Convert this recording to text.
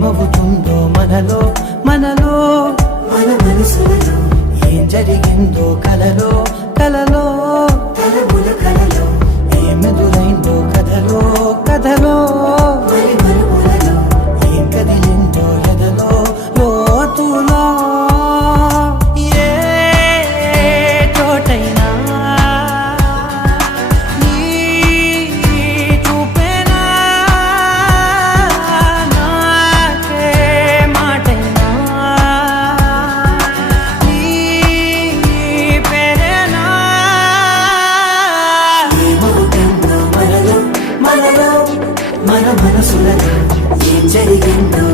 ఏమవుతుందో మనలో మనలో మన మనసులలో ఏం జరిగిందో కలలో కలలో తలముల కలలో ఏమెదురైందో కథలో కథలో మరి మరుపులలో ఏం కదిలిందో ఎదలో లోతులో ఏ చోటైనా నీ చూపేనా నాకే మాటైనా నీ పేరేనా ఏమవుతుందో మనలో మన మనసులలో ఏం జరిగిందో